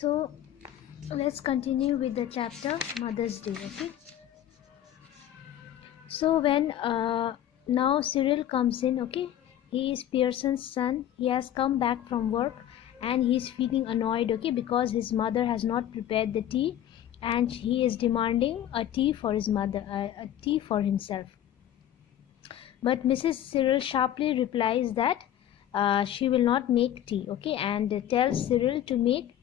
So let's continue with the chapter Mother's Day. Okay, so when now Cyril comes in, okay, he is Pearson's son. He has come back from work and he's feeling annoyed, okay, because his mother has not prepared the tea and he is demanding a tea for his mother, a tea for himself. But Mrs. Cyril sharply replies that she will not make tea, okay, and tells Cyril to make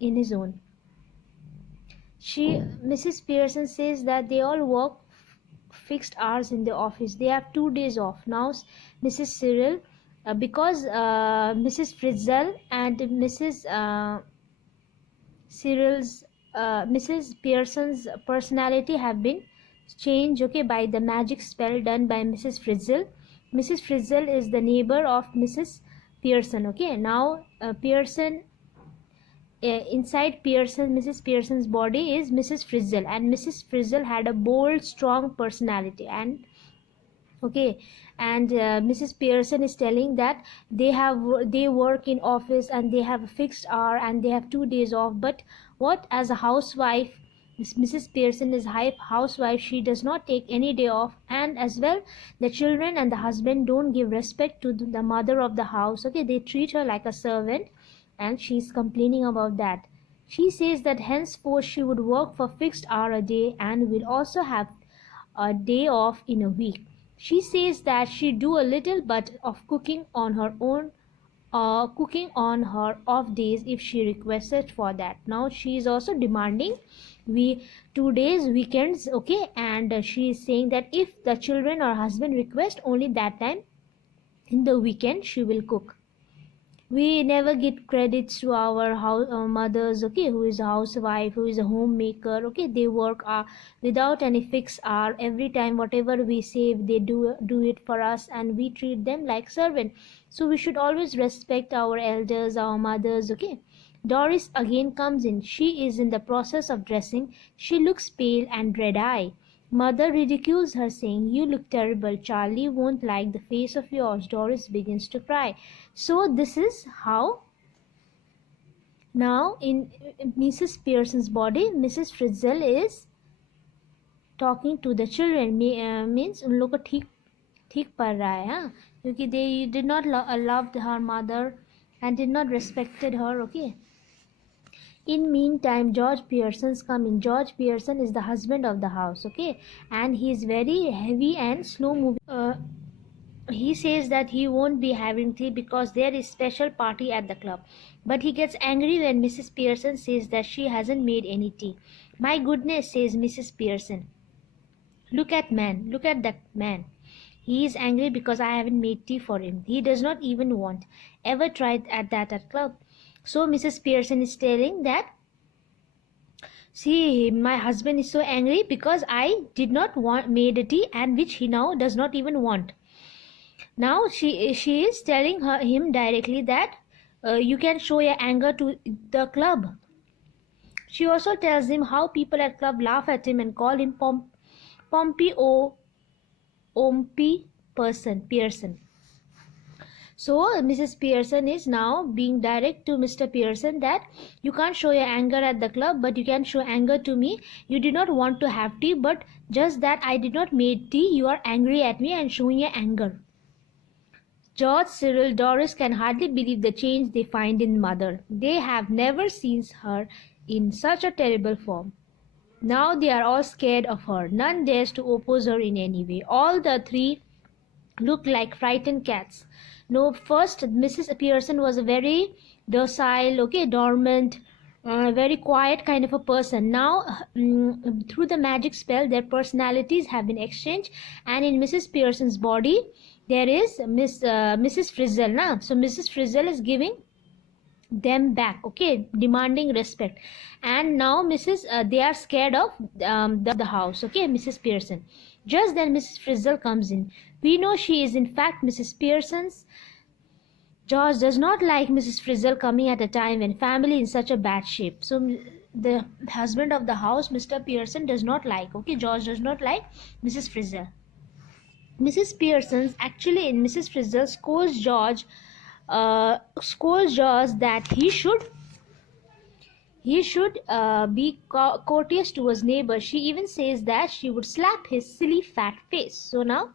in his own. Mrs. Pearson says that they all work fixed hours in the office. They have 2 days off. Now Mrs. Cyril, because Mrs. Frizzell and Mrs. Pearson's personality have been changed, okay, by the magic spell done by Mrs. Frizzell. Mrs. Frizzell is the neighbor of Mrs. Pearson, okay. Now inside Mrs. Pearson's body is Mrs. Frizzell, and Mrs. Frizzell had a bold, strong personality, and okay, and Mrs. Pearson is telling that they work in office and they have a fixed hour and they have 2 days off. But what, as a housewife, Mrs. Pearson is housewife, she does not take any day off, and as well the children and the husband don't give respect to the mother of the house, okay. They treat her like a servant, and she's complaining about that. She says that henceforth she would work for fixed hour a day and will also have a day off in a week. She says that she do a little but of cooking on her own, cooking on her off days if she requested for that. Now she is also demanding 2 days weekends, okay, and she is saying that if the children or husband request, only that time in the weekend she will cook. We never get credits to our mothers, okay, who is a housewife, who is a homemaker, okay. They work without any fixed hour. Every time whatever we save, they do it for us, and we treat them like servant. So we should always respect our elders, our mothers, okay. Doris again comes in. She is in the process of dressing. She looks pale and red-eyed. Mother ridicules her, saying, "You look terrible. Charlie won't like the face of yours." Doris begins to cry. So this is how now in Mrs. Pearson's body, Mrs. Frizzell is talking to the children. Means उन लोग को ठीक पड़ रहा है, हाँ, क्योंकि they did not love her mother and did not respected her, okay. In meantime, George Pearson's coming. George Pearson is the husband of the house, okay, and he is very heavy and slow moving. He says that he won't be having tea because there is special party at the club. But he gets angry when Mrs. Pearson says that she hasn't made any tea. "My goodness," says Mrs. Pearson. Look at that man. He is angry because I haven't made tea for him. He does not even want. Ever tried at club?" So Mrs. Pearson is telling that, "See, my husband is so angry because I did not made a tea, and which he now does not even want." Now she is telling him directly that you can show your anger to the club. She also tells him how people at club laugh at him and call him Pompey Pearson. So Mrs. Pearson is now being direct to Mr. Pearson that you can't show your anger at the club, but you can show anger to me. You did not want to have tea, but just that I did not make tea, you are angry at me and showing your anger. George, Cyril, Doris can hardly believe the change they find in mother. They have never seen her in such a terrible form. Now they are all scared of her. None dares to oppose her in any way. All the three look like frightened cats. No, first Mrs. Pearson was a very docile, okay, dormant, very quiet kind of a person. Now through the magic spell, their personalities have been exchanged, and in Mrs. Pearson's body there is Mrs. Frizzell now. So Mrs. Frizzell is giving them back, okay, demanding respect, and now they are scared of the house, okay, Mrs. Pearson. Just then Mrs. Frizzell comes in. We know she is in fact Mrs. Pearson's. George does not like Mrs. Frizzell coming at a time when family in such a bad shape. So the husband of the house, Mr. Pearson, does not like, okay, George does not like Mrs. Frizzell. Mrs. Pearson actually in Mrs. Frizzell scolds George that he should be courteous to his neighbor. She even says that she would slap his silly fat face. So now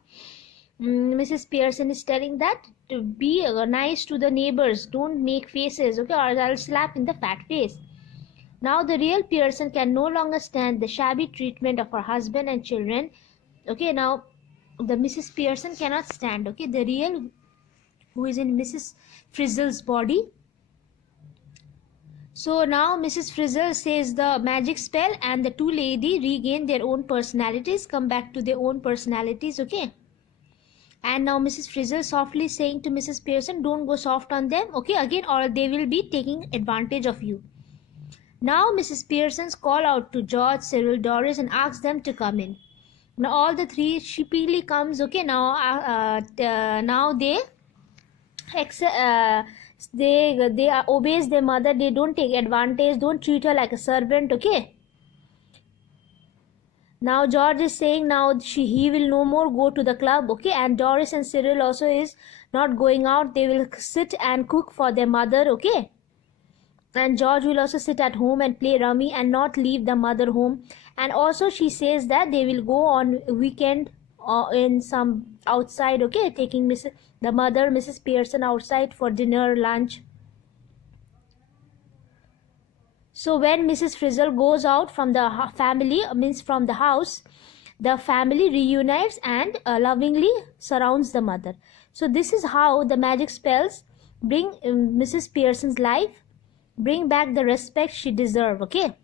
Mrs. Pearson is telling that to be nice to the neighbors, don't make faces, okay, or I'll slap in the fat face. Now the real Pearson can no longer stand the shabby treatment of her husband and children. Okay, now the Mrs. Pearson cannot stand, okay, the real who is in Mrs. Frizzle's body. So now Mrs. Frizzle says the magic spell and the two ladies regain their own personalities, come back to their own personalities, okay. And now Mrs. Frizzle softly saying to Mrs. Pearson, don't go soft on them, okay, again, or they will be taking advantage of you. Now Mrs. Pearson's call out to George, Cyril, Doris and asks them to come in. Now all the three sheepishly comes, okay. Now now they obeys their mother. They don't take advantage, don't treat her like a servant, okay. Now George is saying now he will no more go to the club, okay, and Doris and Cyril also is not going out. They will sit and cook for their mother, okay. And George will also sit at home and play rummy and not leave the mother home. And also she says that they will go on weekend in some outside, okay, taking the mother, Mrs. Pearson, outside for dinner, lunch. So when Mrs. Frizzle goes out from the family, means from the house, the family reunites and lovingly surrounds the mother. So this is how the magic spells bring Mrs. Pearson's life, bring back the respect she deserves, okay.